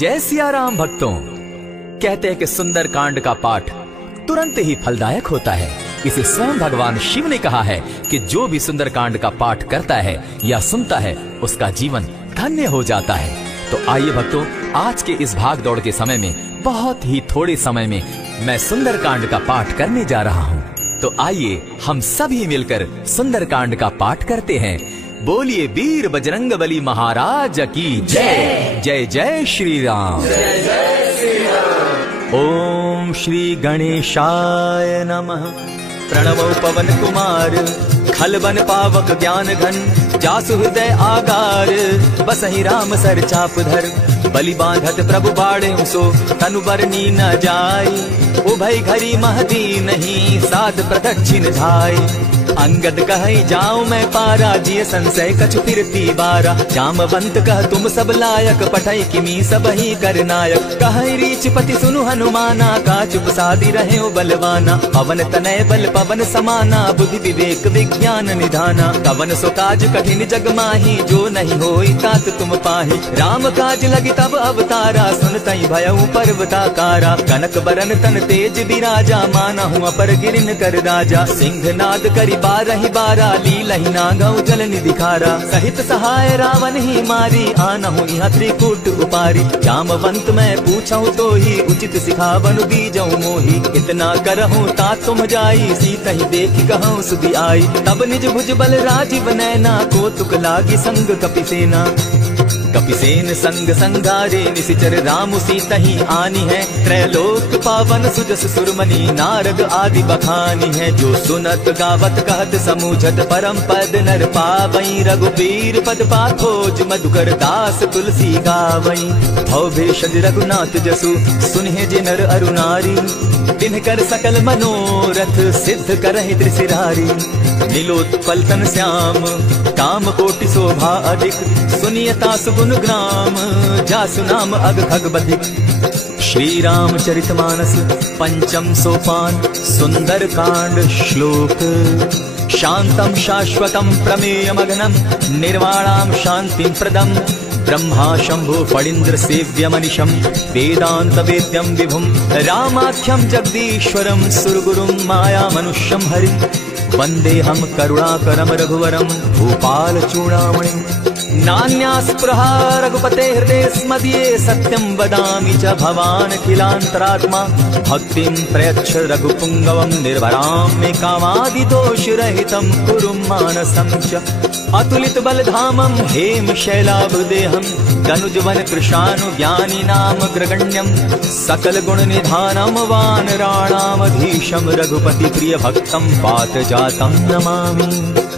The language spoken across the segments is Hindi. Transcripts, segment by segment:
जय सिया राम भक्तों। कहते हैं कि सुंदर कांड का पाठ तुरंत ही फलदायक होता है। इसे स्वयं भगवान शिव ने कहा है कि जो भी सुंदर कांड का पाठ करता है या सुनता है उसका जीवन धन्य हो जाता है। तो आइए भक्तों, आज के इस भाग दौड़ के समय में बहुत ही थोड़े समय में मैं सुंदर कांड का पाठ करने जा रहा हूँ। तो आइए हम सभी मिलकर सुंदर कांड का पाठ करते हैं। बोलिए वीर बजरंगबली महाराज की जय। जय जय श्री राम। जय जय श्री राम। ओम श्री गणेशाय नमः। प्रणवो पवन कुमार खलबन पावक ज्ञान घन जासु हृदय आगार बसहि राम सर चाप धर बलि बांधत प्रभु बाढ़े सो तनु बरनी न जाई उभय घरी महदी नहीं साध प्रदक्षिण धाई अंगद कहि जाऊं मैं पारा जिय संशय कछ फिरती बारा जामवंत कह तुम सब लायक पठै किमी सब ही कर नायक कहि रीच पति सुनु हनुमाना का चुप सादी रहे बलवाना पवन तनय बल पवन समाना बुद्धि विवेक विज्ञान निधाना कवन सो काज कठिन जग माही जो नहीं होई तात तुम पाही राम काज लगी तब अवतारा सुनतई भयउ पर्वताकारा कनक बरन तन तेज बिराजा माना हूँ अपर गिरिन कर राजा सिंह नाद करी बारहि बारा लीलहि नागौ जल निधि खारा सहित सहाय रावण ही मारी आनहु यहाँ त्रिकूट उपारी जामवंत मैं पूछऊं तो ही उचित सिखावनु दीजऊं मोही इतना करहूं ता तुम जाई सीतहि देखि कहूं सुधि आई तब निज भुज बल राजीव नैना को तुक लागी संग कपिसेना कपिसेन संग संगारे निशिचर राम सीतहि आनी है त्रैलोक पावन सुजस सुरमनी नारद आदि बखानी है जो सुनत गावत कहत समूझत परम पद नर पावई रघुबीर पद पाथोज मधुकर दास तुलसी गावई भव भेषज रघुनाथ जसु सुनहि जे नर अरु नारी तिनकर सकल मनोरथ सिद्ध करहि त्रिशिरारी नीलोत्पल तन श्याम काम कोटि शोभा अधिक सुनियता सुगुण ग्राम जासु नाम अग खग बधिक। श्री रामचरितमानस पंचम सोपान सुंदर कांड श्लोक शांतम शाश्वतम प्रमेयमगनम निर्वाणाम शांतिं प्रदम ब्रह्मा शंभु फणीन्द्र सेव्य मनिशम वेदांत वेद्यम विभुम रामाख्यम जगदीश्वरम सुरगुरुम माया मनुष्यम हरि वंदे हम करुणाकरम रघुवरम भूपाल चूड़ामणि नान्यास्पृहा रघुपते हृदय स्मदीये सत्यं वदामि च भवान् अखिलान्तरात्मा भक्तिं प्रयच्छ रघुपुङ्गवं निर्भरां मे कामादिदोषरहितं कुरु मानसं च अतुलित बलधामं हेम शैलाभदेहं तनुजवन कृशानु ज्ञानी नाम ग्रगण्यं सकल गुण निधानं वानराणामधीशं रघुपति प्रिय भक्तं पात जातं नमामि।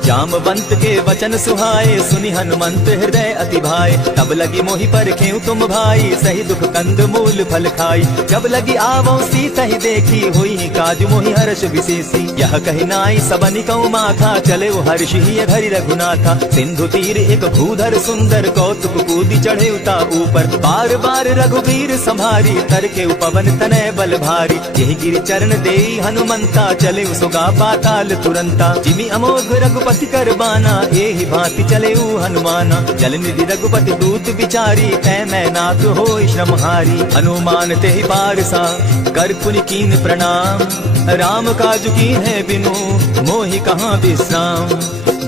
जामवंत के वचन सुहाए सुनि हनुमंत हृदय अति भाए तब लगी मोहि परखेउ तुम भाई सही दुख कंद मूल फल खाई जब लगी आवो सीतहि देखी हुई काज मोहि हर्ष विशेषी यह कहि नाई सबनि कौ माथा चले वो हर्ष ही घरि रघुनाथा सिंधु तीर एक भूधर सुंदर कौतुक कूदी चढ़े उता ऊपर बार बार रघुवीर संभारी तर के पवन तनय बल भारी यही गिर चरण देई हनुमंता चले सुगा पाताल तुरंता जिमि अमोघ रघुपति कर बाना एहि भांति चले हनुमाना जल निधि रघुपति दूत बिचारी तै मैं नाथ होई श्रमहारी हनुमान तेहि पारसा कर पुनि कीन प्रणाम राम काज कीन है बिनु मोहि कहाँ विश्राम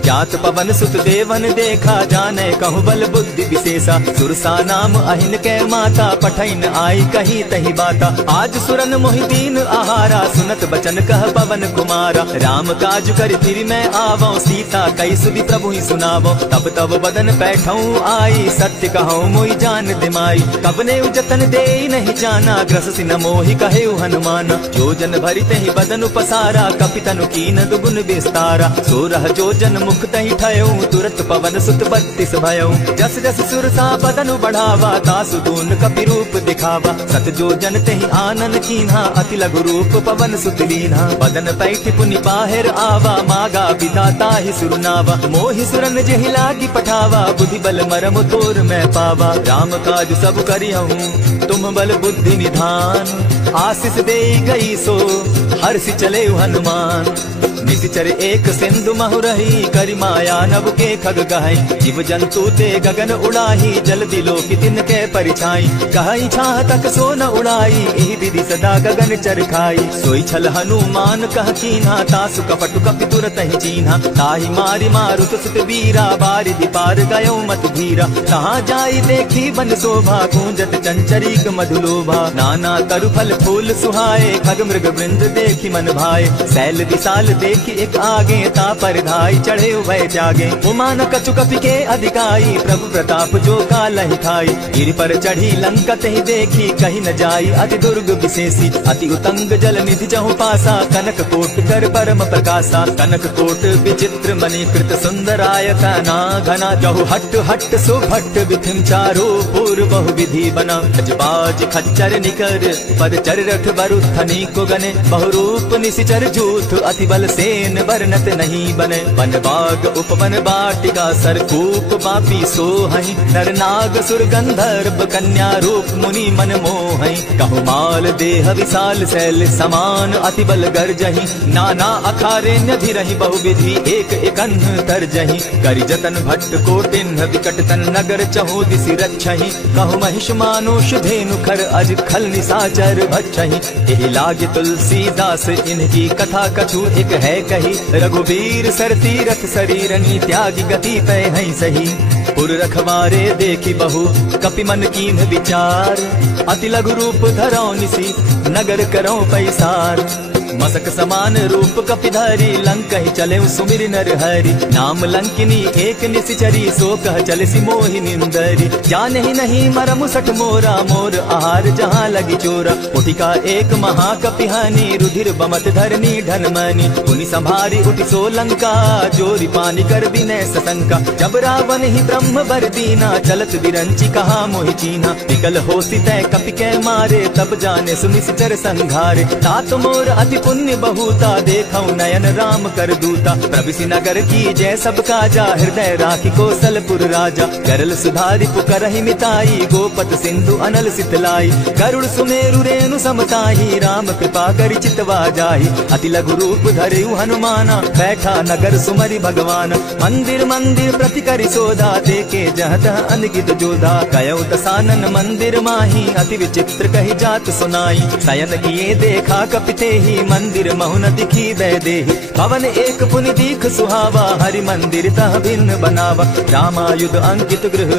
जात पवन सुत देवन देखा जाने कहु बल बुद्धि विशेषा सुरसा नाम अहिन के माता पठैन आई कही तही बाता आज सुरन मोहि दीन आहारा सुनत बचन कह पवन कुमारा राम काज कर फिर मैं आवो सीता कई सुधि प्रभु ही सुनावो तब तब बदन बैठऊं आई सत्य कहूँ मोहि जान दिमाई कब ने जतन दे नहीं जाना ग्रस सिन मोहि कहे हनुमाना जो जन भरित ही बदन पसारा कपितनु कीन दुगुन विस्तारा सोरह जो जन मुक्तहि ठयऊं तुरत पवन सुत 32 भयऊं जस जस सुरसा बदनु बढ़ावा तासु दून कपि रूप दिखावा सत जो जन तेहि आनन कीन्हा अति लघु रूप पवन सुत लीन्हा बदन पैठि पुनि बाहिर आवा मागा विधाता ही सुरनावा मोहि सुरन जेहि लागी पठावा बुद्धि बल मरम तोर मैं पावा राम काज सब करिहूं तुम बल बुद्धि निधान आशीष दे गई सो हर्षि चले हनुमान निशिचर एक सिंधु महु रही करि माया न प्रभु के खग गहई, जीव जंतु ते गगन उड़ाही, जल दिलो की तिनके परिछाई, कहई छाह तक सो न उड़ाई, एहि विधि सदा गगन चर खाई। सोई छल हनुमान कह कीन्हा, तासु कपटु कपि तुरत ही चीन्हा, ताहि मारि मारुत सुत वीरा, बारिधि पार गयो मत धीरा। कहाँ जाई देखी बन शोभा, गूंजत चंचरीक मधुलोभा, नाना तरु फल फूल सुहाए, खग मृग वृंद देखी मन भाए, शैल विशाल देखी एक आगे, ता पर धाई चढ़े उभय त्यागे। उमान कछु कपि के अधिकाई, प्रभु प्रताप जो कालहि खाई, गिरि पर चढ़ी लंका तहि देखी, कहीं न जाई अति दुर्ग विशेषी, अति उतंग जल निधि जहु पासा, कनक कोट कर परम प्रकाशा, कनक कोट विचित्र मणि कृत सुंदराय तना घना, जहु हट हट सुभट विधिम चारो पूर्व बहु विधि बना, अजबाज खच्चर निकर पद चर रथ बरुथनी को गने, बहुरूप निशिचर जूथ अति बल सेन वर्णत नहीं बने, वन बाग उपवन बाटिका सरकूप बापी सोहई, नर नाग सुर गंधर्व कन्या रूप मुनि मन मोहई, कहु माल देह विशाल शैल समान अति बल गर्जही, नाना अखारे न्यधिरहि बहुविधि एक एकन्ह तरजही, करि जतन भट्ट कोटिन्ह विकट तन नगर चहु दिसि रक्षहि, कहु महिष मानुष धेनु खर अज खल निसाचर भक्षहि, एहि लागे तुलसीदास इनकी कथा कछु एक है कही, रघुबीर सर तीरथ शरीरनी त्यागी गति तय है सही, पुर रखवारे देखी बहु कपि मन कीन्ह विचार, अति लघु रूप धरौ निसी नगर करौ पैसार, मसक समान रूप कपिधारी, लंकहि चले सुमिर नर हरि, नाम लंकिनी एक निशिचरी, सो कह चले सि मोहि निंदरी, जानहि नहीं मरमु सठ मोरा, मोर आहार जहाँ लगी चोरा, उठिका एक महाकपिहानी, रुधिर बमत धरनी ढनमनी, पुनि संभारी उठि सो लंका, जोरी पानी कर विनय सशंका, जब रावण ही ब्रह्म बर दीना, चलत बिरंची कहा मोहि चीन्हा, विकल होसी तय कपि के मारे, तब जाने सुनिशिचर संघारे, तात मोर अति पुण्य बहुता, देखौ नयन राम कर दूता, प्रभिसि नगर की जय सब काजा, हृदय राखी कौशलपुर राजा, गरल सुधारि पुकरहि मिताई, गोपत सिंधु अनल सितलाई, गरुड़ सुमेरु रेणु समताही, राम कृपा करि चितवा जाहि, अति लघु रूप धरेउ हनुमाना, बैठा नगर सुमरि भगवान, मंदिर मंदिर प्रति करि शोधा, देखे जहत अनगित जोधा, कयौ दसानन मंदिर माही, अति विचित्र कहि जात सुनाई, शयन किए देखा कपिते ही, मंदिर महु न दिखी वैदेही, भवन एक पुनि दीख सुहावा, हरि मंदिर तह भिन्न बनावा, रामायुध अंकित गृह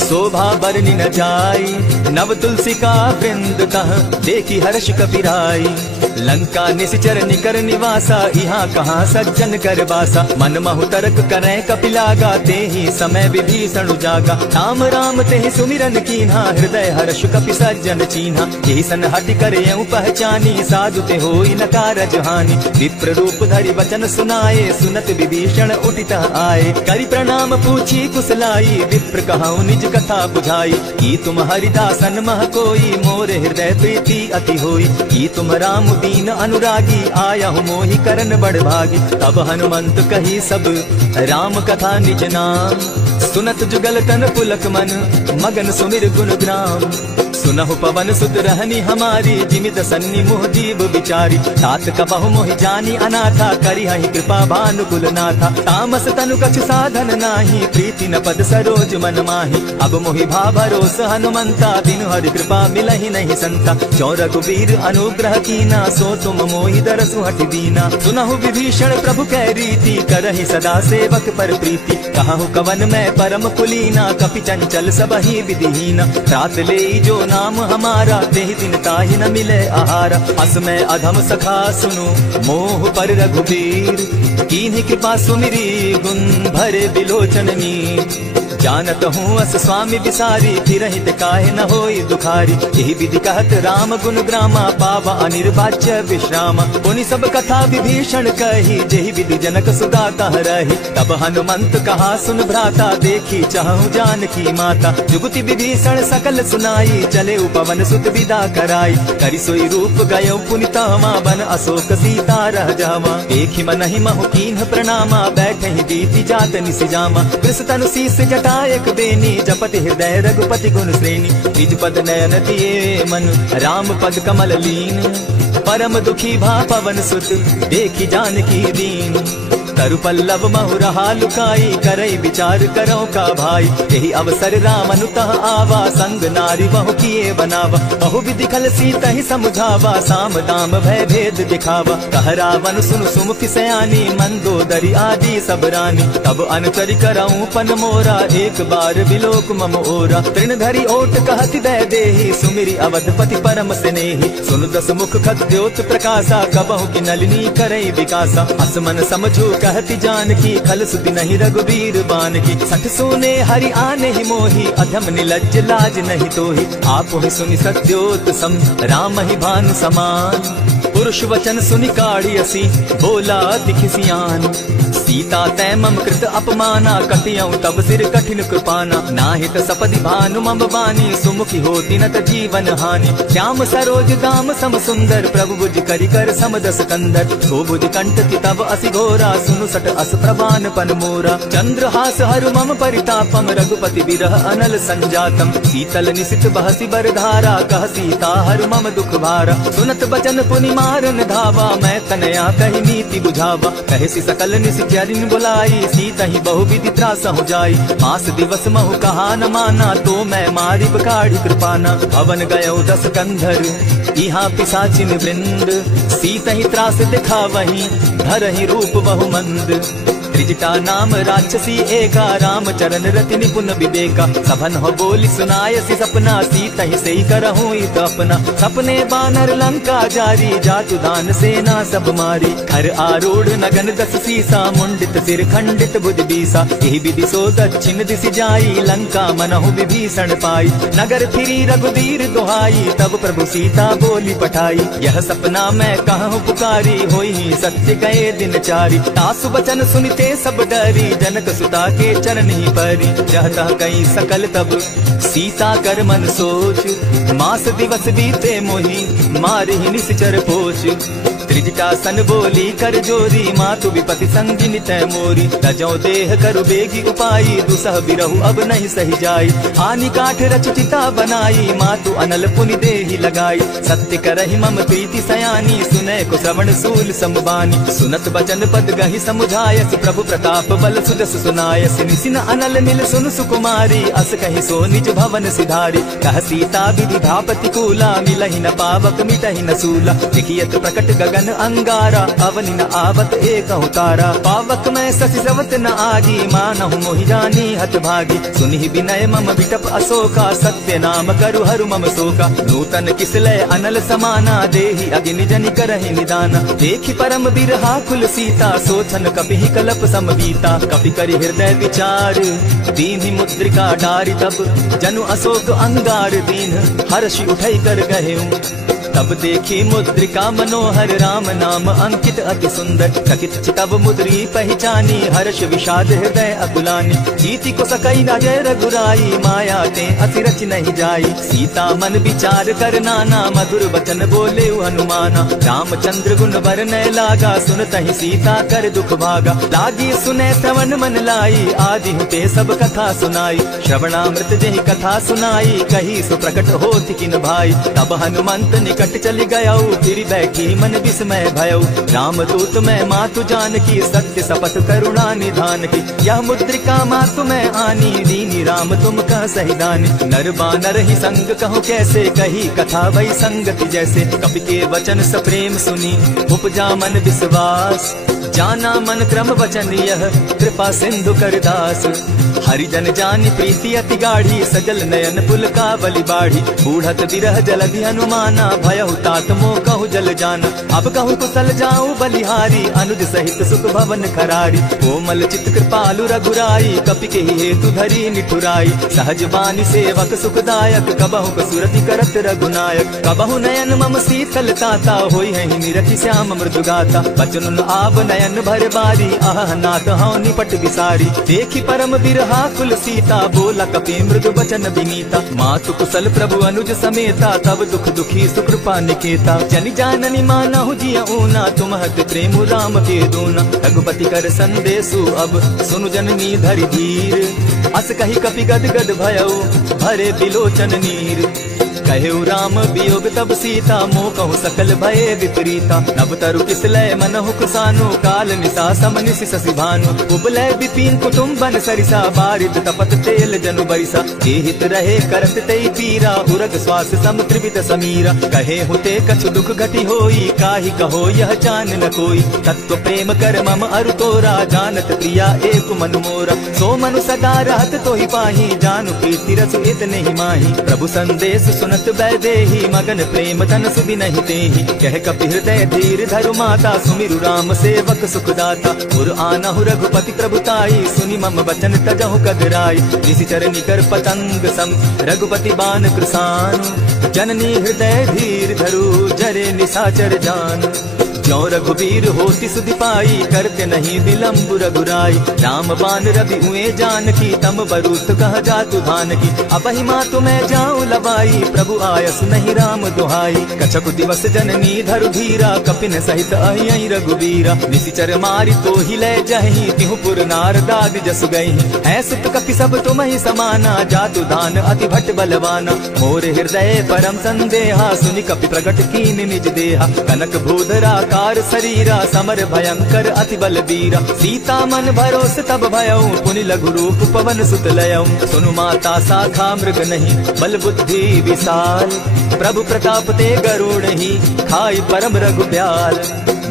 शोभा बरनि न जाई, नव तुलसी का वृंद तह देखी हर्ष कपिराई, लंका निशिचर निकर निवासा, यहाँ कहाँ सज्जन कर बासा, मन महु तरक करे कपिलागा, ते ही समय विभीषण उजागा, राम राम ते सुमिरन कीन्हा, हृदय हर्ष कपि सज्जन चीन्हा, यही सन हटि करे पहचानी, साधु ते होई न कारज हानि, विप्र रूप धरि वचन सुनाए, सुनत विभीषण उठित आए, करि प्रणाम पूछी कुशलाई, विप्र कहौ निज कथा बुझाई, की तुम हरिदासन मह कोई, मोरे हृदय प्रीति अति होई, की तुम राम दीन अनुरागी, आया हूँ मोहि करन बड़ भागी, तब हनुमंत कही सब राम कथा निज नाम, सुनत जुगल तन पुलक मन मगन सुमिर गुण ग्राम, सुनहु पवन सुत रहनी हमारी, जिमित सन्नि मुह जीव विचारी, तात कबहु मोहि जानी अनाथा, करि हहि कृपा भानुकुल नाथा, तामस तनु कछु साधन नाही, प्रीति न पद सरोज मन माही, अब मोहि भा भरोस हनुमंता, बिनु हरि कृपा मिलहि नहीं संता, जो रघुबीर अनुग्रह कीना, सो तुम मोहि दरसु हठि दीना, सुनहु विभीषण प्रभु कै रीति, करहि सदा सेवक पर प्रीति, कहु कवन मैं परम कुलीना, कपि चंचल सबहि विधिहीना, रात ले जो नाम हमारा, तेहि दिन ताहि न मिले आहारा, अस में अधम सखा सुनु मोह पर रघुबीर, कीन्हि कृपा सुमिरी गुण भरे बिलोचन नीर, जानत हूँ अस स्वामी विसारी, फिरहित काहे न होई दुखारी, यही विधि कहत राम गुण ग्रामा, पावा अनिर्वाच्य विश्रामा, पुनि सब कथा विभीषण कही, जेहि विधि जनक सुदा कह रही, तब हनुमंत कहा सुन भ्राता, देखी चाहूं जानकी माता, जुगति विभीषण सकल सुनाई, चले पवन सुत विदा कराई, करि सोई रूप गयो पुनितामा, बन अशोक सीता रह जावा, देखि मनहि महु कीन्ह प्रणामा, बैठे ही दीति जात निसिजामा, कृष तनु शीस जटायक बेनी, जपति हृदय रघुपति गुण श्रेणी, निज पद नयन दिए मन राम पद कमल लीन, परम दुखी भा पवन सुत देखी जानकी दीन, तरु पल्लव महु रहा लुकाई, करई विचार करो का भाई। यही अवसर राम अनुतः आवा, संग नारी बहु किए बनावा। बहु विधि खल सीता ही समझावा, साम दाम भय भेद दिखावा। कह रावण सुन सुमुखी सयानी, मंदोदरी आदि सब रानी। तब अनुचरि करऊं पन मोरा, एक बार बिलोक मम ओरा। तृण धरि ओट कहति दय देहि, सुमिरि अवधपति परम स्नेही। सुन दस मुख खद्योत प्रकाशा, कबहु की नलिनी करई विकासा। असमन समझो कहति जानकी, खल सुधि नहीं रघुबीर बान की। सठ सोने हरि आने ही मोही, अधम निलज्ज लाज नहीं तोही। आप ही सुनि सत्योत सम, राम ही भानु समान। पुरुष वचन सुनि काढ़ियसी, बोला अति खिसियान। सीता तै मम कृत अपमाना, कटियऊं तब सिर कठिन कृपाना। नाहित सपदि भानु मम बानी, सुमुखी होती नत जीवन हानि। श्याम सरोज दाम सम सुंदर, प्रभु बुझ करि कर समदस कंदर। सो बुझ कंठ की तब असि घोरा, सुनु सट अस प्रभान पन मोरा। चंद्रहास हरु मम परितापम, रघुपति विरह अनल संजातम। शीतल निशित बहसी बरधारा, कह सीता हरु मम दुख भारा। सुनत बचन पुनि मारन धावा, मैं तनया कहि नीति बुझावा। कहे सी सकल निशित हरिन बुलाई, सीता ही बहु विधि त्रास हो जाई। मास दिवस महु कहा न माना, तो मैं मारी बकाढ़ी कृपाना। भवन गयो दस कंधर, यहाँ पिशाचिन वृंद। सीता ही त्रास दिखा वही, धरहि रूप बहु मंद। त्रिजटा नाम राक्षसी एका, राम चरण रति निपुण विवेका। सभन हो बोली सुनायसी सपना, सीता ही सही करहूँ इत अपना। सपने बानर लंका जारी, जातु दान सेना सब मारी। खर आरूढ़ नगन दस सीसा, मुंडित सिर खंडित भुज बीसा। यही विधि सो दक्षिण दिशि जाई, लंका मनहु विभीषण पाई। नगर फिरी रघुवीर दुहाई, तब प्रभु सीता बोली पठाई। यह सपना मैं कहूँ पुकारी, होई सत्य गए दिन चारी। तासु बचन सुनिते सब डरी, जनक सुता के चरण ही परी। चाहता कई सकल तब सीता कर मन सोच, मास दिवस बीते मोही, मारे ही निश्चर पोच। त्रिजटा सन बोली कर जोरी, मातु विपति संगिनी तय मोरी। तजो देह करु बेगी उपाई, दुसह बिरहु अब नहीं सही जाई। हानि काठ रच चिता बनाई, मातु अनल पुनि देहि लगाई। सत्य करहि मम प्रीति सयानी, सुनै को श्रवण सूल समबानी। सुनत बचन पद गहि समुझायस, प्रभु प्रताप बल सुजस सुनायस। निसिन अनल मिल सुन सुकुमारी, अस कहि सो निज भवन सिधारी। कह सीता विधि धापति कूला, मिलहि न पावक मिटहि न सूला। देखियत प्रकट गगन अंगारा, अवनि न आवत एक तारा। पावक में शशि सवत न आगी, मानहु मोहि जानी हत भागी। सुनि विनय मम विटप अशोका, सत्य नाम करु हरु मम शोका। नूतन किसलय अनल समाना, देहि अग्नि जनि करहि निदाना। देखि परम बिरहा कुल सीता, सोचन कपिहि कलप समबीता। कपि करि हृदय विचार, दीन्हि मुद्रिका डारि। तब जनु अशोक अंगार दीन, हर्षि उठै कर गहेउ। तब देखी मुद्रिका मनोहर, राम नाम अंकित अति सुंदर। चकित चितव मुद्री पहचानी, हर्ष विषाद हृदय अकुलानी। जीति को सकई न जय रघुराई, माया ते अति रच नहीं जाई। सीता मन विचार कर नाना, मधुर वचन बोले हनुमाना। रामचंद्र गुण बरनय लागा, सुनतहि सीता कर दुख भागा। लागी सुने श्रवण मन लाई, आदि हुते सब कथा सुनाई। श्रवणामृत जेहि कथा सुनाई, कही सो प्रकट होति किन भाई। तब हनुमंत निकट चली गया, फिर बैठी मन विस्मय भयउ। रामदूत मैं मातु जानकी, सत्य शपथ करुणा निधान की। यह मुद्रिका मातु मैं आनी, दीनी राम तुम कह सही दानी। नर बानर ही संग कहूँ कैसे, कही कथा वही संगति जैसे। कपि के वचन सप्रेम सुनी, उपजा मन विश्वास। जाना मन क्रम वचन यह, कृपा सिंधु कर दास। हरिजन जानी प्रीति अति गाढ़ी, सजल नयन पुल का बलि बाढ़ी। बूढ़त विरह जलधि हनुमाना, भयहु तात मोह कहु जल जाना। अब कहूँ कुशल जाऊँ बलिहारी, अनुज सहित सुख भवन खरारी। कोमल चित कृपालु रघुराई, कपि के हेतु धरी निठुराई। सहज बानी सेवक सुखदायक, कबहु कसुरति करत रघुनायक। कबहु नयन मम शीतल ताता, होई है निरखि श्याम मृदु गाता। बचन आब नयन भर बारी, आह नाथ हौ निपट विसारी। देखी परम बिरहा कुल सीता, बोला कपि मृदु बचन विनीता। मातु कुशल प्रभु अनुज समेता, तब दुख दुखी सुकृपा निकेता। जनि जाननि मानहु जिय ऊना, तुमहत प्रेम राम के दूना। रघुपति कर संदेशु अब, सुनु जननी धरि धीर। अस कही कपि गद गद भयउ, भरे बिलोचन नीर। कहेउ राम वियोग तब सीता मोह कहूँ सकल भये विपरीता। नभ तरु किसलय मनहु कुसानु काल निशा सम निशि शशि भानु। उबलय विपिन कुटुम्बन सरिसा बारिद तपत तेल जनु बरिसा। जे हित रहे करत तेई पीरा उरग श्वास सम त्रिविध समीरा। कहे हुते कछु दुख घटी होई काहि कहो यह जान न कोई। तत्व प्रेम कर मम अरु तोरा जानत प्रिया एक मनु मोरा। सो मनु सदा रहत तो ही पाही जानु प्रीति रसु इतने ही माही। प्रभु संदेश सुनत वैदेही मगन प्रेम तन सुधि नहीं तेहि। कह कपि हृदय धीर धरु माता सुमिरु राम सेवक सुखदाता। उर आनहु रघुपति प्रभुताई सुनि मम वचन तजहु कगराई। निशिचर निकर पतंग सम रघुपति बान कृसानु। जननी हृदय धीर धरु जरे निशाचर जान। ज्यों रघुबीर होति सुधि पाई करते नहीं विलम्ब रघुराई। राम बान रवि हुए जानकी तम बरूत कह जातु धान की। अपहि मातु मैं जाऊं लबाई प्रभु आयस नहीं राम दुहाई। कछक दिवस जननी धरु धीरा कपिन सहित अहियहि रघुबीरा। निशिचर मारि तो ही लय जहि तिहु पुर नारदादि जसु गई। ऐसुत कपि सब तुम ही समाना जातु धान अति भट बलवाना। मोर हृदय परम संदेहा सुनि कपि प्रगट कीन निज देहा। कनक भूधरा कार शरीरा समर भयंकर अति बलबीरा। सीता मन भरोस तब भयऊ पुनि लघु रूप पवन सुत लयऊ। सुनु माता साखा मृग नहीं बल बुद्धि विशाल। प्रभु प्रताप ते गरुड़ ही खाई परम रघुब्याल।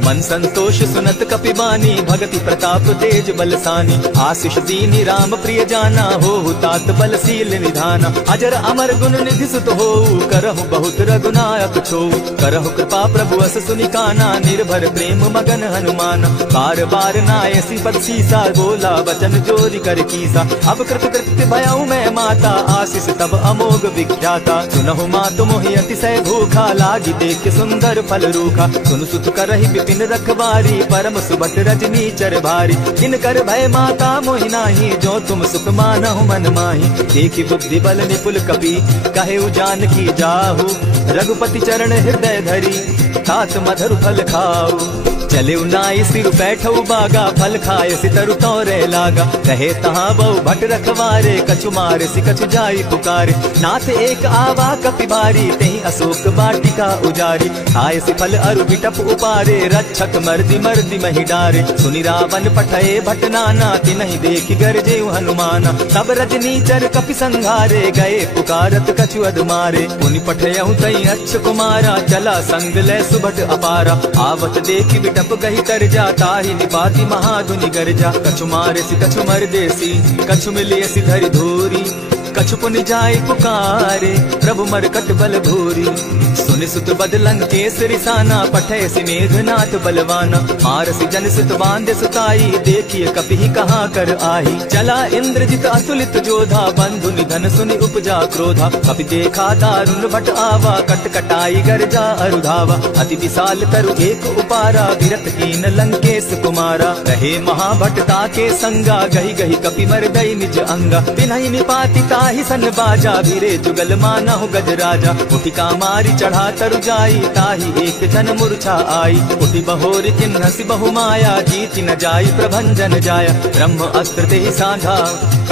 मन संतोष सुनत कपि बानी भगति प्रताप तेज बलसानी। आशीष दीनी राम प्रिय जाना हो तात बलशील निधाना। अजर अमर गुण निधि सुत हो करहु बहुत रघुनायक छो। करहु कृपा प्रभु अस सुनि काना निर्भर प्रेम मगन हनुमान। बार बार नायसी पद सीसा बोला वचन जोरि कर कीसा। अब कृत कृत्य भयऊ मैं माता आशीष तब अमोघ विख्याता। सुनहु मातु मोहि अतिशय भूखा लागी देख सुंदर फल रूखा। सुन सुत करहि विपिन रखवारी परम सुबट रजनी चर भारी। किन कर भय माता मोहि नाही जो तुम सुख मानहु मन माही। देखी बुद्धि बल निपुल कपि कहेउ जानकी जाहु। रघुपति चरण हृदय धरी तात मधुर फल खाऊ। चले नाई सिर बैठऊ बागा फल खाए सितरु तोरे लागा। कहे तहाँ बहु भट रखवारे कछु मारे सि कछु जाई पुकारे। नाथ एक आवा कपि भारी तेहि अशोक वाटिका उजारी। खाए सि फल अरु बिटप उपारे रक्षक मर्दि मर्दि महि डारे। सुनि रावण पठये भट नाना तिनहि देखि गरजेउ हनुमाना। तब रजनीचर कपि संघारे गए पुकारत कछु अधमारे। पुनि पठयहु तई अच्छ कुमारा चला संग ले सुभट अपारा। आवत देखि बिटप गही तर जाता ही निपाति महाधुनि गर्जा। कछु मारे सि कछु मर देसी कछु मिले सि धरि धूरी। कछु पुनि जाय पुकारे प्रभु मरकट बल भूरी। सुनि सुत बदलन केसरी साना पठय सि मेघनाथ बलवाना। मारसि जन सुत बांधे सुताई देखिए कपि कहाँ कर आई। चला इंद्रजित अतुलित जोधा बंधु निधन सुनि उपजा क्रोधा। कपि देखा दारुण भट आवा कट कटाई गर्जा अरुधावा। अति विशाल तरु एक उपारा विरत कीन लंकेश कुमारा। रहे महाभटता के संगा गही गही कपि मर गई निज अंगा। तिन्हि निपाति ताहि सन बाजा भीरे जुगल मानहु गजराजा। उठिका मारी चढ़ा तरु जाई ताहि एक जन मूर्छा आई। उठि बहोर किन्हसि बहु माया जीति न जाई प्रभंजन जाया। ब्रह्म अस्त्र तेहि साधा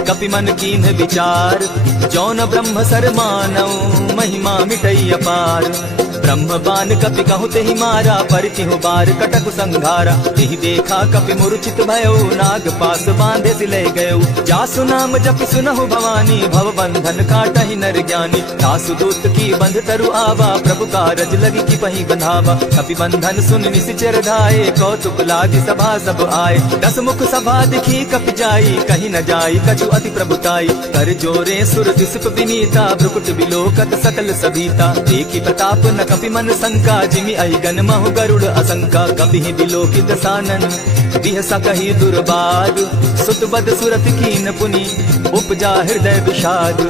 कपि मन कीन विचार। जौन ब्रह्म सर मानऊ महिमा मिटई अपार। ब्रह्म बान कपि कहु तेहि मारा परितिहु बार कटक संघारा। तेहि देखा कपि मूर्छित भयउ नाग पास बांधे सिले गयउ। जासु नाम जपि सुनहु भवानी भव बंधन काटहि नर ज्ञानी। दासु दूत की बंध तरु आवा प्रभु कारज लगी की पही बंधावा। कपि बंधन सुन निशिचर धाये कौतुक लागी सभा सब आए। दस मुख सभा दिखी कपि जाई कहीं न जाई कछु अति प्रभुताई। कर जोरे सुर दिसप विनीता भ्रुकुट बिलोकत सकल सभीता। देखी प्रताप न कपि मन शंका जिमि अहिगन महु गरुड़ असंका। कपि बिलोकित सानन बिहसा कही दुर्बाद। सुत बद सुरत कीन पुनि उपजा हृदय विषाद।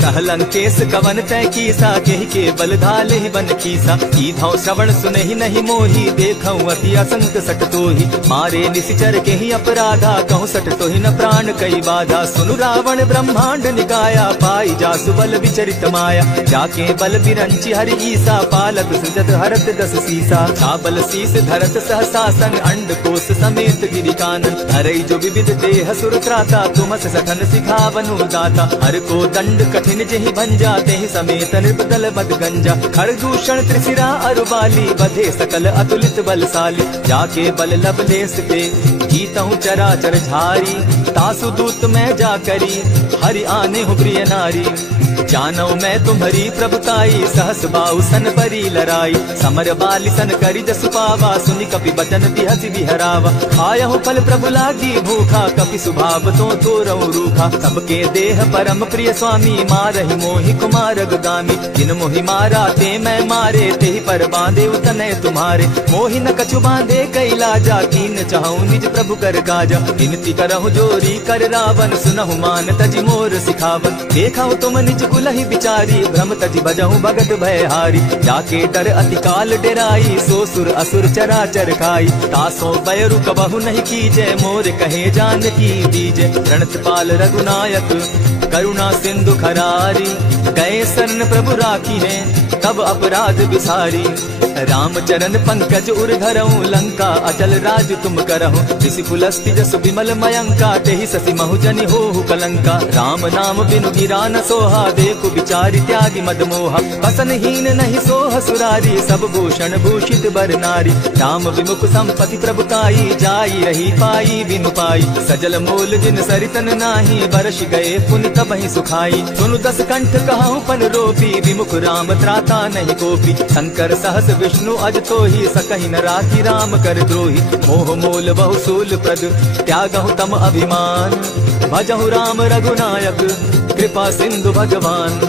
कहलंकेश कवन तय कीसा केहि के बल धाले ही बन कीसा। की धौ श्रवण सुनहि नहीं मोही देखऊं अति असंक सट तोहि। मारे निशिचर केहि अपराधा कहूँ सट तोहि न प्राण कई बाधा। सुनु रावण ब्रह्मांड निगाया पाई जासु बल विचरित माया। जाके बल बिरंचि हरि ईसा पालक सृजत हरत दस सीसा। छाबल शीस धरत सहसासन अंड कोश समेत गिरिकानन। हरई जो विविध देह सुर त्राता तुमस सठन सिखावनु दाता। हर को दंड कठ कठिन जेहि भंजा तेहि समेत नृपदल बद गंजा खरदूषण त्रिशिरा अरुबाली बधे सकल अतुलित बलशाली जाके बल लवलेस पे जीतहु चराचर झारी तासु दूत मैं जा करी हरि आने हूँ प्रिय नारी जानौ मैं तुम्हारी प्रभुताई सहस बाहु सन बरी लड़ाई समर बाली सन करी जसु पावा सुनि कपि बचन बिहसि बिहरावा खायहु फल प्रभु लागी भूखा कपि सुभाव तो तोरहु रूखा सबके देह परम प्रिय स्वामी मारहि मोहि कुमार गामी जिन मोहि मारा ते मैं मारे तेहि पर बांधे उतने तुम्हारे मोहि न कछु बांधे कैला जा कीन चाहूं निज प्रभु कर काजा विनती करहु जोरी कर रावण सुनहु मान तजि मोर सिखावन देखा तुम निज कुलहि बिचारी भ्रम तजि बजहु भगत भयहारी जाके डर अति काल डेराई सो सुर असुर चराचर खाई तासो बैरु कबहु नहीं कीजे मोर कहे जानकी दीजे रणतपाल रघुनायक करुणा सिंधु खरारी गए शरण प्रभु राखी है तब अपराध बिसारी रामचरण पंकज उर धरऊं लंका अचल राज तुम करहु ऋषि पुलस्ति जसु विमल मयंका तेहि ससि महुजनि होहु कलंका राम नाम बिनु गिरा न सोहा देखु बिचारी त्यागी मद मोहा बसन हीन नहीं सोह सुरारी सब भूषण भूषित बर नारी राम विमुख संपति प्रभुताई जाई रही पाई बिनु पाई सजल मोल जिन सरितन नाही बरस गए पुनि तबहि सुखाई सुनु दस कंठ कहूं पन रोपी विमुख राम त्राता नहीं कोपी शंकर सहस विष्णु अज तो ही सकहि न राखी राम कर द्रोही मोह मोल बहु सूल प्रद त्यागहु तम अभिमान भजहु राम रघुनायक कृपा सिंधु भगवान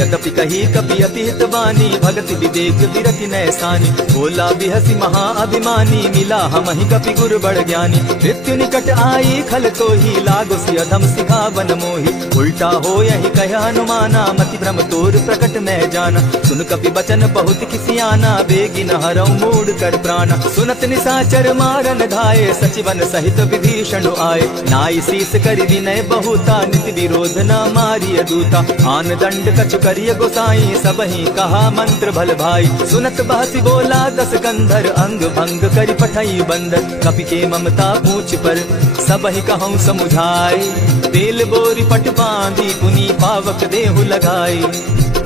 जदपि कही कपि अति हितवानी भगति विदेक विरति नैसानी बोला बिहसी महा अभिमानी मिला हमहि कपि गुर बड़ ज्ञानी मृत्यु निकट आई खल तो ही लागो सि अधम सिखावन मोही उल्टा हो यही कह हनुमाना मति भ्रम तोर प्रकट मैं जाना सुन कपि बचन बहुत किसियाना बेगी न हरऊ मूड कर प्राणा सुनत निसाचर मारन धाये सचिवन सहित विभीषण आए नाई शीस करि विनय बहुता नित विरोध न मारिय दूता आन दंड कछु करिय गोसाई सबहि कहा मंत्र भल भाई सुनत बहसी बोला दस कंधर अंग भंग करि पठई बंदर कपि के ममता पूछ पर सबहि कहूं समुझाए तेल बोरी पट बांधी पुनी पावक देहु लगाई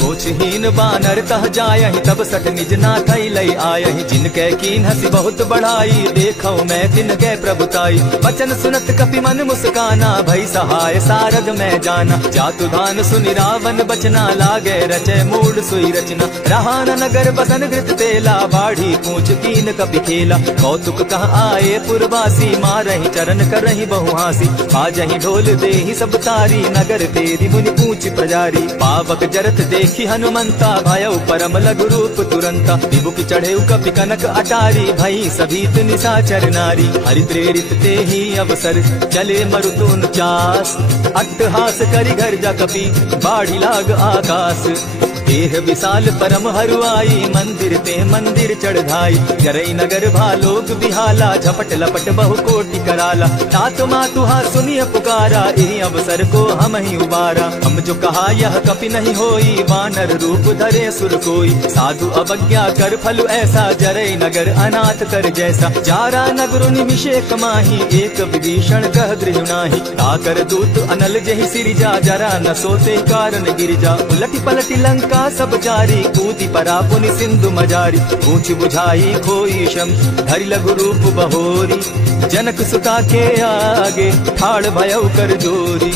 कोचहीन बानर तह जायहि तब सट निज नाथई लई आयहि जिनके कीन हसी बहुत बढ़ाई देखौ मैं तिन के प्रभुताई बचन सुनत कपि मन मुस्काना भई सहाय सारग मैं जाना जातु धान सुनि रावण बचना लागे रचे मूड सुई रचना रहान नगर बसन घृत तेला बाढ़ी पूछ कीन कपि खेला कौतुक कह आए पुरवासी मारहि चरण करहि बहु हासी बाजहि ढोल देहि सब तारी नगर तेरी मुनि पूछ प्रजारी पावक जरत देखि हनुमंता भयउ परम लघु रूप तुरंता विभुक चढ़ेउ कपि कनक अटारी भई सभीत निशाचर नारी हरि प्रेरित ते ही अवसर चले मरुतुन चास अट्टहास करि घर जा कपि बाढ़ी लाग आकाश देह विशाल परम हरुआई मंदिर ते मंदिर चढ़ाई जरई नगर भालोक बिहाला झपट लपट बहु कोटि कराला तात मातुहा सुनिय पुकारा यही अवसर को हम ही उबारा हम जो कहा यह कपि नहीं होई वानर रूप धरे सुर कोई साधु अवज्ञा कर फल ऐसा जरई नगर अनाथ कर जैसा जारा नगरु निमिषे कमाही एक विभीषण कह गृह नाही ताकर दूत अनल जहि सिरिजा जरा न सोते कारण गिरिजा उलटी पलटी लंका सब जारी कूदी परा पुनि सिंधु मजारी पूछ बुझाई खोई शम धरि लघु रूप बहोरी जनक सुता के आगे ठाड़ भयउ कर जोरी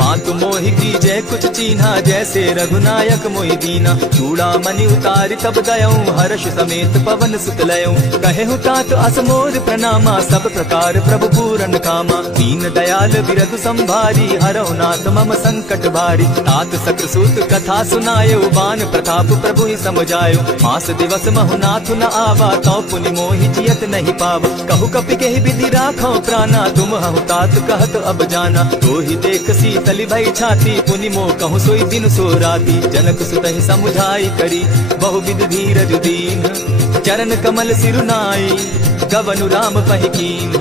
मातु मोहि की जय कुछ चीन्हा जैसे रघुनायक मोहि दीना चूड़ा मनि उतारि तब गयऊं हर्ष समेत पवन सुत लयऊं कहेहु तात असमोर प्रणामा सब प्रकार प्रभु पूरन कामा दीन दयाल बिरधु संभारी हरहु नाथ मम संकट भारी तात सक्रसूत कथा सुनायो बान प्रताप प्रभु ही समझायो मास दिवस महु नाथ न आवा तौ पुनि मोहि जियत नहीं पावा कहु कपि केहि विधि राखो प्राणा तुम हहु तात कहत अब जाना तो ही देख शीतली भई छाती पुनि मो कहु सोई दिन सो राती जनक सुतहि समुझाई करी बहु विधि धीरज दीन चरण कमल सिरुनाई गवनु राम पहि कीन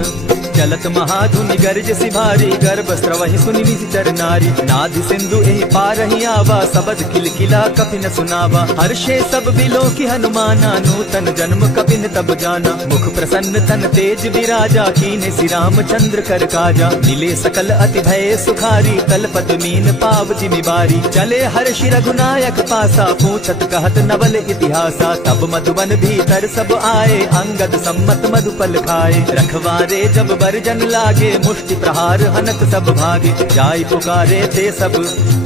चलत महाधुनि गर्ज सिभारी, गर्भ स्रवहि सुनि निशिचर नारी। नादि सिंधु एहि पारहि आवा, सबद किलकिला कपिन सुनावा। हर्षे सब बिलो की हनुमाना, नूतन जन्म कपिन तब जाना। मुख प्रसन्न तन तेज विराजा, कीने श्री रामचंद्र कर काजा। मिले सकल अति भय सुखारी, तलपत मीन पाव जिमि बारी। चले हर्षि रघुनायक पासा, पूछत कहत नवल इतिहासा। तब मधुबन भीतर सब आए, अंगद सम्मत मधुपल खाए। रखवारे जब बरजन लागे, मुष्टि प्रहार हनत सब भागे। जाय पुकारे ते सब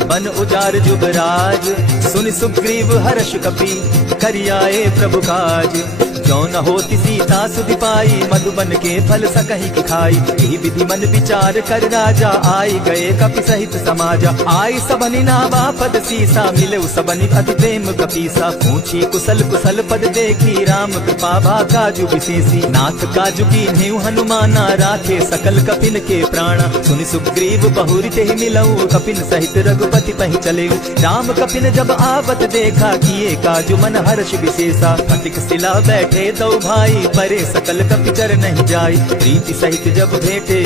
बन उजार जुबराज, सुनि सुग्रीव हर्ष कपि करियाए प्रभु काज। जो न होती सीता सुधि पाई, मधुबन के फल सकहि की खाई। यही विधि मन विचार कर राजा, आई गए कपि सहित समाजा। आई सबनि नावा पद सीसा, मिले सबनि अति प्रेम कपीसा। पूछी कुशल कुशल पद देखी, राम कृपा भा काजु विशेषी। नाथ काजु की नेउ हनुमाना, राखे सकल कपिन के प्राणा। सुनि सुग्रीव बहुरी तेहि मिलऊ, कपिन सहित रघुपति पहि चलेऊ। राम कपिन जब आवत देखा, किए काजु मन हर्ष विशेषा। फटिक सिला बैठे दो भाई, परे सकल कपिचर नहीं जाई। प्रीति सहित जब भेटे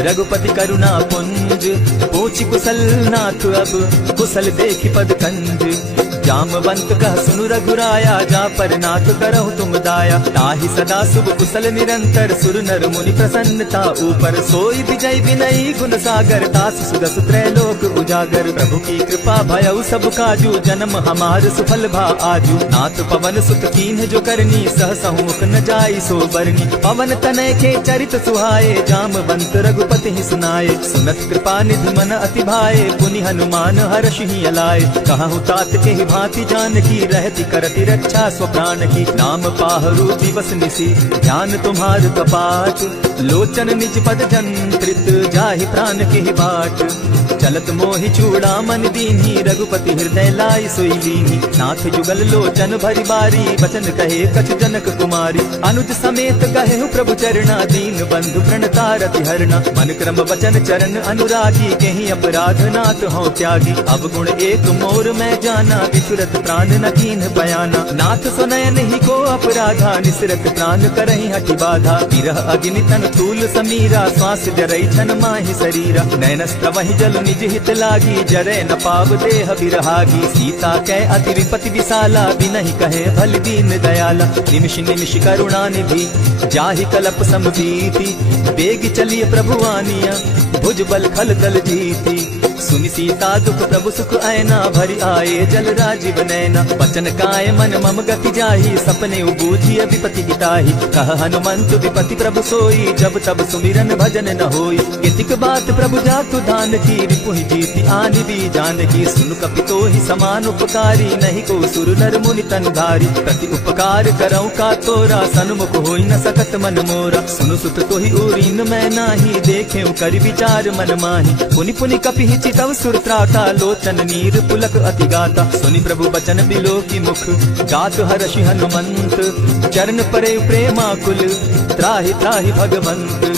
रघुपति करुणा पुंज, पूछि कुशल नाथ अब कुशल देखि पद कंज। जामवंत कह सुनु रघुराया, जा पर नाथ करहु तुम दाया। ताहि सदा शुभ कुशल निरंतर, सुर नर मुनि प्रसन्नता ऊपर। सोई विजय विनयी गुण सागर, तास सुदस त्रैलोक उजागर। प्रभु की कृपा भयउ सब काजू, जन्म हमार सुफल भा आजू। नाथ पवन सुत कीन्ह जो करनी, सहसहु मुख न जाई सो बरनी। पवन तनय के चरित सुहाए, जामवंत रघुपति ही सुनाए। सुनत कृपा निधि मन अति भाए, पुनि हनुमान हर्षि अलाए। कहु तात के ही भांति जानकी, रहती करती रक्षा स्वप्राण की। नाम पाहरु दिवस निसी, ध्यान तुम्हार कपाट। लोचन निज पद जंत्रित, जाहि प्राण के ही बाट। चलत मोहि चूड़ामन दीन्ही, रघुपति हृदय लाई सोई लीन्ही। नाथ जुगल लोचन भरि बारी, वचन कहे कछ जनक कुमारी। अनुज समेत कहे प्रभु चरणा, दीन बंधु प्रणतारति हरणा। मन क्रम वचन चरण अनुरागी, केहि अपराध नाथ हो त्यागी। अब गुण एक मोर मैं जाना, विसुरत प्राण न कीन्ह बयाना। नाथ सुनयन ही को अपराधा, निसरत प्राण करहि हठि बाधा। विरह अग्नि तन तूल समीरा, श्वास जरई छन माहि शरीरा। नयनस्त्र वहि जल निज हित लागी, जरै न पाव देह बिरहागी। सीता कै अति विपति विशाला, बिनहि कहे भल दीन दयाला। निमिष निमिष करुणा निधि, जाहि कलप समभीति। बेग चलिए प्रभु आनिया, भुज बल खल दल जीती। सुनि सीता दुख प्रभु सुख ऐना, भरि आए जल राजीव नैना। वचन काय मन मम गति जाहि, सपने बूझी विपति हिताहि। कह हनुमंत विपति प्रभु सोई, जब तब सुमिरन भजन न होई। कितिक बात प्रभु जातु धान की, रिपुहि जीति आनि भी जानकी। सुन कपि तोहि समान उपकारी, नहीं को सुर नर मुनि तन धारी। प्रति उपकार करऊं का तोरा, सन्मुख होई न सकत मन मोरा। सुनु सुत तोहि उरीन मैं नाही, देखें कर विचार मन माही। पुनि पुनि कपि तव सुर त्राता, लोचन नीर पुलक अति गाता। सुनि प्रभु बचन बिलो की मुख, गात हर्षि हनुमंत। चरण परे प्रेमाकुल, त्राहि त्राहि भगवंत।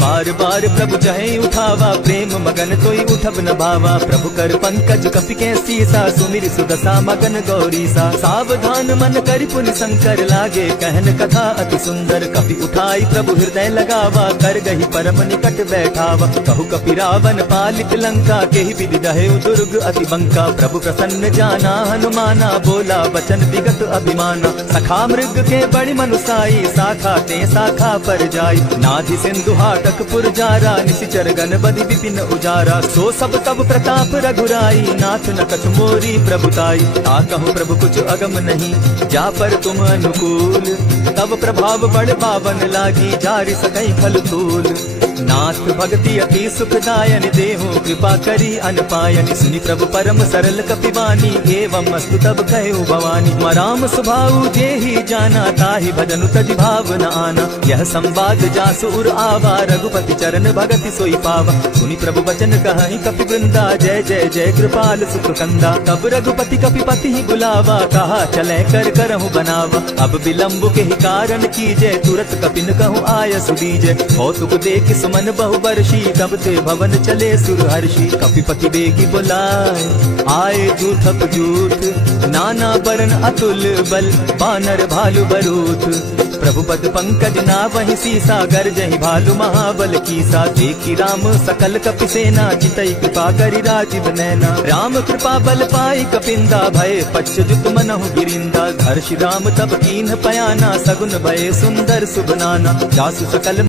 बार बार प्रभु जहे उठावा, प्रेम मगन तोई उठब न भावा। प्रभु कर पंकज कपि के सीसा, सुमिर सुदशा मगन गौरीसा। सावधान मन करि पुनि शंकर, लागे कहन कथा अति सुंदर। कपि उठाई प्रभु हृदय लगावा, कर गही परम निकट बैठावा। कहु कपि रावण पालित लंका, केहि विधि दहे दुर्ग अति बंका। प्रभु प्रसन्न जाना हनुमाना, बोला वचन विगत अभिमाना। सखा मृग के बड़ि मनुसाई, शाखा ते शाखा पर जाई। नाधि सिंधु हाटक पुरजारा, निशिचर गण बदि विपिन उजारा। सो सब तब प्रताप रघुराई, नाथ न कछु मोरी प्रभुताई। ता कहु प्रभु कुछ अगम नहीं, जा पर तुम अनुकूल। तब प्रभाव बड़ पावन लागी, जारि सकई फल फूल। नाथ भक्ति अति सुखदायन, देहु कृपा करी अनपायनि। सुनि प्रभु परम सरल कपिवानी, एवं अस्तु तब कहु भवानी। मराम सुभाऊ जेहि जाना, ताहि भजनु तजि भाव न आना। यह संवाद जासु उर आवा, रघुपति चरण भगति सोई पावा। सुनि प्रभु वचन कहि कपि वृंदा, जय जय जय कृपाल सुख कंदा। तब रघुपति कपिपति ही बुलावा, कहा चले कर करहु बनावा। अब विलम्ब के ही कारण कीजय, तुरत कपिन कहु आय सुदीजय। कौतुक देख सुमन बहु बरसी, तब ते भवन चले सुरहर्षि। कपिपति बेगी बुलाए, आए जूथप जूथ। नाना बरन अतुल बल, बानर भालु बरूथ। प्रभु पद पंकज नावहि सीसा, गर्जहि भालु महाबल कीसा। देखि राम सकल कपि सेना, चितई कृपा करि राजीव नैना। राम कृपा बल पाई कपिंदा, भय पच्चजुत मनहु गिरिंदा। हर्षि राम तब कीन्ह पयाना, सगुन भय सुंदर सुबनाना। जासु सकल